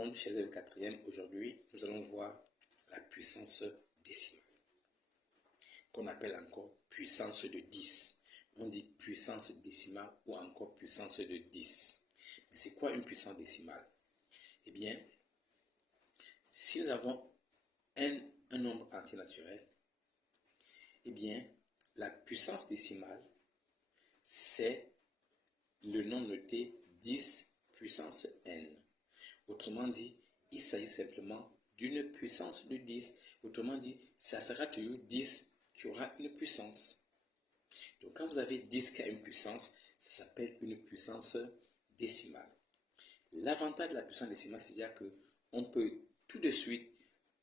répondre, chers élèves quatrième. Aujourd'hui, nous allons voir la puissance décimale, qu'on appelle encore puissance de 10. On dit puissance décimale ou encore puissance de 10. Mais c'est quoi une puissance décimale? Eh bien, si nous avons un nombre entier naturel, eh bien, la puissance décimale, c'est le nombre noté 10 puissance n. Autrement dit, il s'agit simplement d'une puissance de 10. Autrement dit, ça sera toujours 10 qui aura une puissance. Donc, quand vous avez 10 qui a une puissance, ça s'appelle une puissance décimale. L'avantage de la puissance décimale, c'est-à-dire qu'on peut tout de suite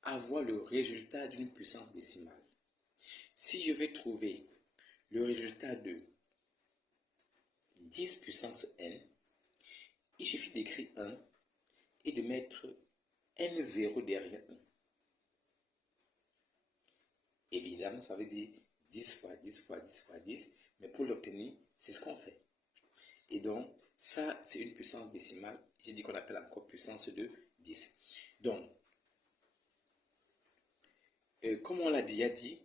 avoir le résultat d'une puissance décimale. Si je vais trouver le résultat de 10 puissance n, il suffit d'écrire 1 et de mettre n0 derrière 1. Évidemment, ça veut dire 10 fois 10 fois 10 fois 10, mais pour l'obtenir, c'est ce qu'on fait. Et donc, ça, c'est une puissance décimale. J'ai dit qu'on appelle encore puissance de 10. Donc, comme on l'a déjà dit,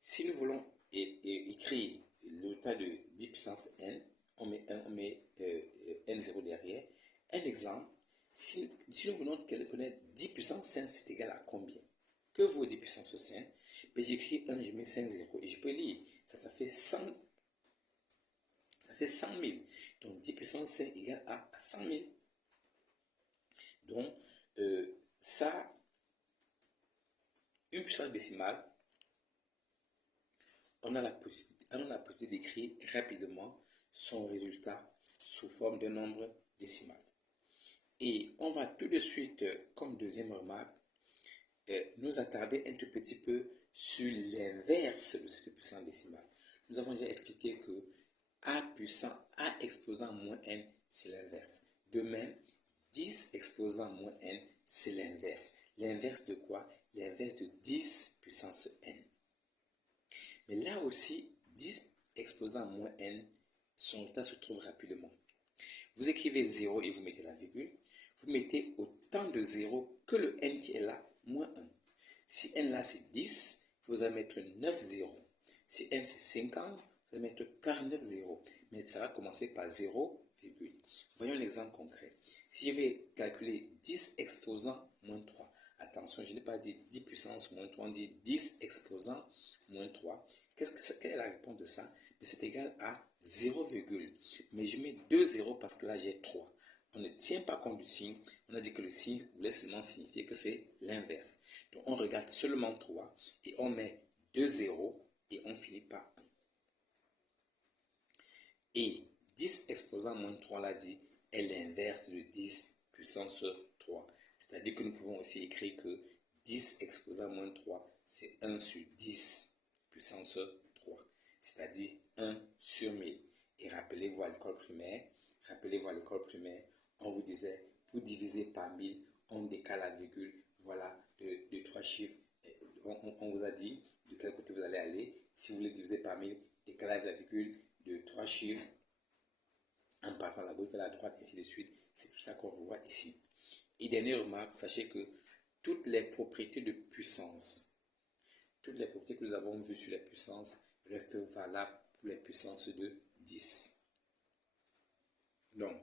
si nous voulons écrire le résultat de 10 puissance n, on met n0 derrière. Un exemple, si nous voulons connaître 10 puissance 5, c'est égal à combien? Que vaut 10 puissance 5? Ben, j'écris 1, je mets 5 0 et je peux lire. Ça fait 100. Ça fait 100 000. Donc 10 puissance 5 égale à 100 000. Donc, ça, une puissance décimale, on a la possibilité d'écrire rapidement son résultat sous forme de nombre décimal. Et on va tout de suite, comme deuxième remarque, nous attarder un tout petit peu sur l'inverse de cette puissance décimale. Nous avons déjà expliqué que A exposant moins n, c'est l'inverse. De même, 10 exposant moins n, c'est l'inverse. L'inverse de quoi? L'inverse de 10 puissance n. Mais là aussi, 10 exposant moins n, son résultat se trouve rapidement. Vous écrivez 0 et vous mettez la virgule. Vous mettez autant de 0 que le n qui est là, moins 1. Si n là c'est 10, vous allez mettre 9 0. Si n c'est 50, vous allez mettre 49 0. Mais ça va commencer par 0, virgule. Voyons l'exemple concret. Si je vais calculer 10 exposant moins 3, attention, je n'ai pas dit 10 puissance moins 3, on dit 10 exposant moins 3. Quelle est la réponse de ça? C'est égal à 0, mais je mets 2 0 parce que là j'ai 3. On ne tient pas compte du signe. On a dit que le signe voulait seulement signifier que c'est l'inverse. Donc on regarde seulement 3 et on met 2 0 et on finit par 1. Et 10 exposant moins 3, on l'a dit, est l'inverse de 10 puissance 3. C'est-à-dire que nous pouvons aussi écrire que 10 exposant moins 3, c'est 1 sur 10 puissance 3. C'est-à-dire 1 sur 1000. Et rappelez-vous à l'école primaire, on vous disait, pour diviser par 1000, on décale la virgule, voilà, de 3 chiffres. On vous a dit de quel côté vous allez aller. Si vous voulez diviser par 1000, décalage la virgule de 3 chiffres en partant de la gauche vers la droite, ainsi de suite. C'est tout ça qu'on revoit ici. Et dernière remarque, sachez que toutes les propriétés de puissance, toutes les propriétés que nous avons vues sur les puissances restent valables pour les puissances de 10. Donc,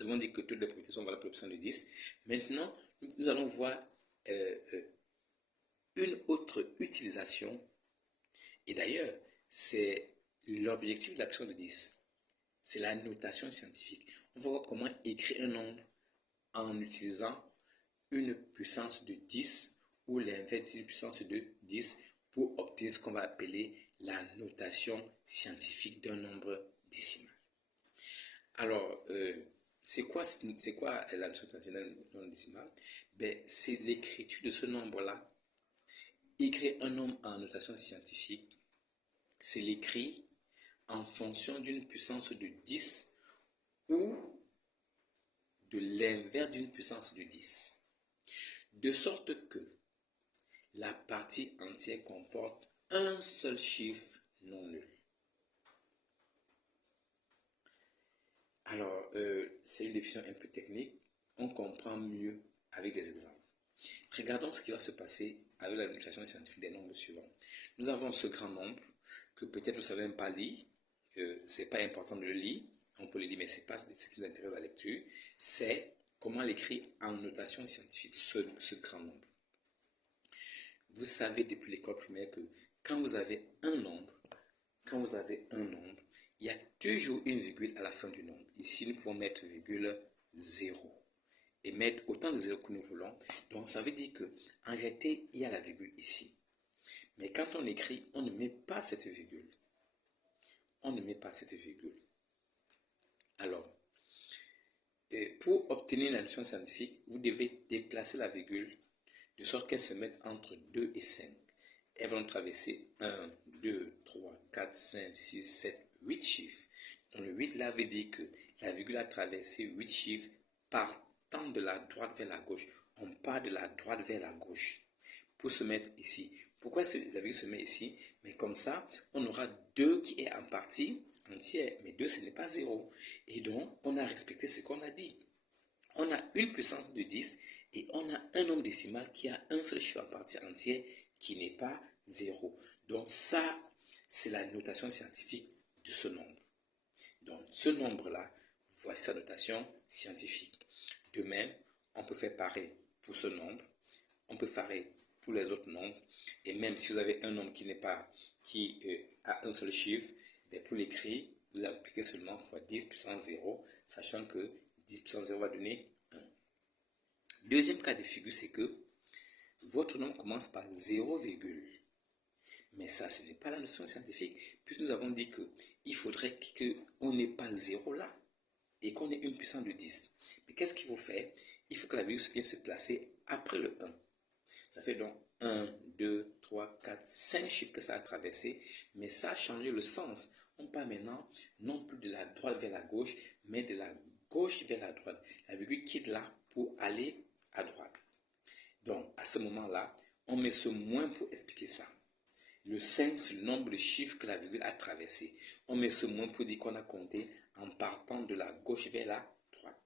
nous avons dit que toutes les propriétés sont valables pour les puissances de 10. Maintenant, nous allons voir une autre utilisation. Et d'ailleurs, c'est l'objectif de la puissance de 10. C'est la notation scientifique. On va voir comment écrire un nombre en utilisant une puissance de 10 ou l'inverse d'une puissance de 10 pour obtenir ce qu'on va appeler la notation scientifique d'un nombre décimal. Alors, c'est quoi la notation scientifique d'un nombre décimal? C'est l'écriture de ce nombre-là. Écrire un nombre en notation scientifique, c'est l'écrire en fonction d'une puissance de 10 ou de l'inverse d'une puissance de 10. De sorte que la partie entière comporte un seul chiffre non nul. Alors, c'est une définition un peu technique. on comprend mieux avec des exemples. Regardons ce qui va se passer avec la notation scientifique des nombres suivants. Nous avons ce grand nombre que peut-être vous ne savez même pas lire. Ce n'est pas important de le lire. On peut le lire, mais ce n'est pas ce qui nous intéresse la lecture. C'est comment l'écrire en notation scientifique, ce grand nombre. Vous savez depuis l'école primaire que quand vous avez un nombre, il y a toujours une virgule à la fin du nombre. Ici, nous pouvons mettre virgule 0 et mettre autant de zéros que nous voulons. Donc, ça veut dire que en réalité, il y a la virgule ici. Mais quand on écrit, on ne met pas cette virgule. Alors, pour obtenir la notation scientifique, vous devez déplacer la virgule de sorte qu'elle se mette entre 2 et 5. Elles vont traverser 1, 2, 3, 4, 5, 6, 7, 8 chiffres. Donc le 8 là veut dire que la virgule a traversé 8 chiffres partant de la droite vers la gauche. On part de la droite vers la gauche pour se mettre ici. Pourquoi la virgule se met ici? Mais comme ça, on aura 2 qui est en partie entière. Mais 2, ce n'est pas 0. Et donc, on a respecté ce qu'on a dit. On a une puissance de 10 et on a un nombre décimal qui a un seul chiffre en partie entière qui n'est pas 0. Donc ça, c'est la notation scientifique de ce nombre. Donc ce nombre-là, voici sa notation scientifique. De même, on peut faire pareil pour ce nombre. On peut faire pareil pour les autres nombres. Et même si vous avez un nombre qui a un seul chiffre, pour l'écrire, vous appliquez seulement fois 10 puissance 0, sachant que 10 puissance 0 va donner 1. Deuxième cas de figure, c'est que votre nombre commence par 0, mais ça, ce n'est pas la notation scientifique, puisque nous avons dit qu'il faudrait qu'on n'ait pas 0 là et qu'on ait une puissance de 10. Mais qu'est-ce qu'il faut faire? Il faut que la virgule vienne se placer après le 1. Ça fait donc 1, 2, 3, 4, 5 chiffres que ça a traversé, mais ça a changé le sens. On part maintenant non plus de la droite vers la gauche, mais de la gauche vers la droite. La virgule quitte là pour aller à droite. Donc, à ce moment-là, on met ce moins pour expliquer ça. Le 5, c'est le nombre de chiffres que la virgule a traversé. On met ce moins pour dire qu'on a compté en partant de la gauche vers la droite.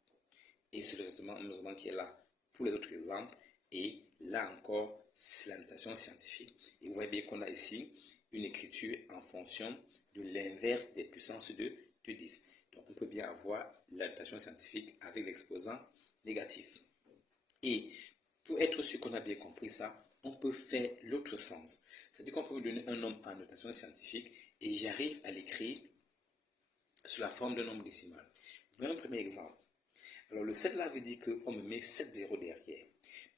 Et c'est le raisonnement qui est là pour les autres exemples. Et là encore, c'est la notation scientifique. Et vous voyez bien qu'on a ici une écriture en fonction de l'inverse des puissances de 10. Donc, on peut bien avoir la notation scientifique avec l'exposant négatif. Et pour être sûr qu'on a bien compris ça, on peut faire l'autre sens. C'est-à-dire qu'on peut me donner un nombre en notation scientifique et j'arrive à l'écrire sous la forme d'un nombre décimal. Voyons un premier exemple. Alors le 7 là veut dire qu'on me met 7 zéros derrière.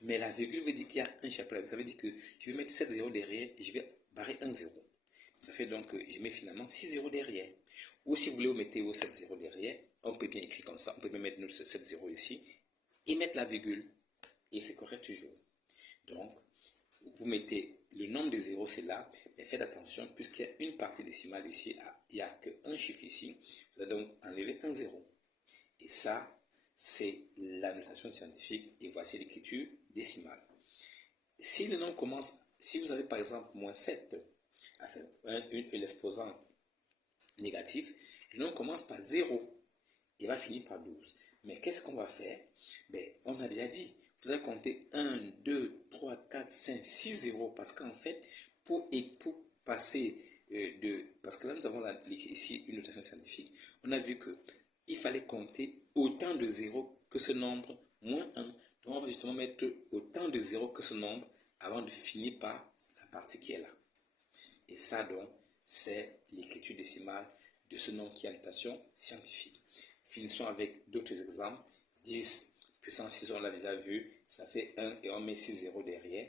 Mais la virgule veut dire qu'il y a un chapelet. Ça veut dire que je vais mettre 7 zéros derrière et je vais barrer un 0. Ça fait donc que je mets finalement 6 zéros derrière. Ou si vous voulez, vous mettez vos 7 zéros derrière. On peut bien écrire comme ça. On peut bien mettre notre 7 zéros ici et mettre la virgule. Et c'est correct toujours. Donc, vous mettez le nombre de zéros, c'est là, mais faites attention, puisqu'il y a une partie décimale ici, il n'y a qu'un chiffre ici, vous allez donc enlever un 0. Et ça, c'est la notation scientifique, et voici l'écriture décimale. Si le nombre commence, si vous avez par exemple moins 7, enfin, l'exposant négatif, le nombre commence par 0 et va finir par 12. Mais qu'est-ce qu'on va faire? On a déjà dit, vous allez compter 1, 2, 3, 4, 5, 6 0 parce qu'en fait, pour passer parce que là nous avons ici une notation scientifique, on a vu qu'il fallait compter autant de zéros que ce nombre moins 1. Donc on va justement mettre autant de zéros que ce nombre avant de finir par la partie qui est là. Et ça donc, c'est l'écriture décimale de ce nombre qui a notation scientifique. Finissons avec d'autres exemples. 10 puissance 6, on l'a déjà vu, ça fait 1 et on met 6 zéros derrière.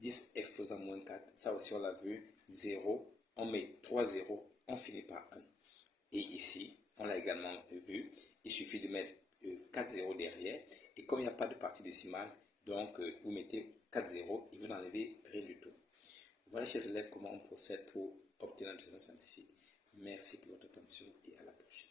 10 exposant moins 4, ça aussi on l'a vu, 0, on met 3 zéros, on finit par 1. Et ici, on l'a également vu, il suffit de mettre 4 zéros derrière. Et comme il n'y a pas de partie décimale, donc vous mettez 4 zéros et vous n'enlevez rien du tout. Voilà, chers élèves, comment on procède pour obtenir la notation scientifique. Merci pour votre attention et à la prochaine.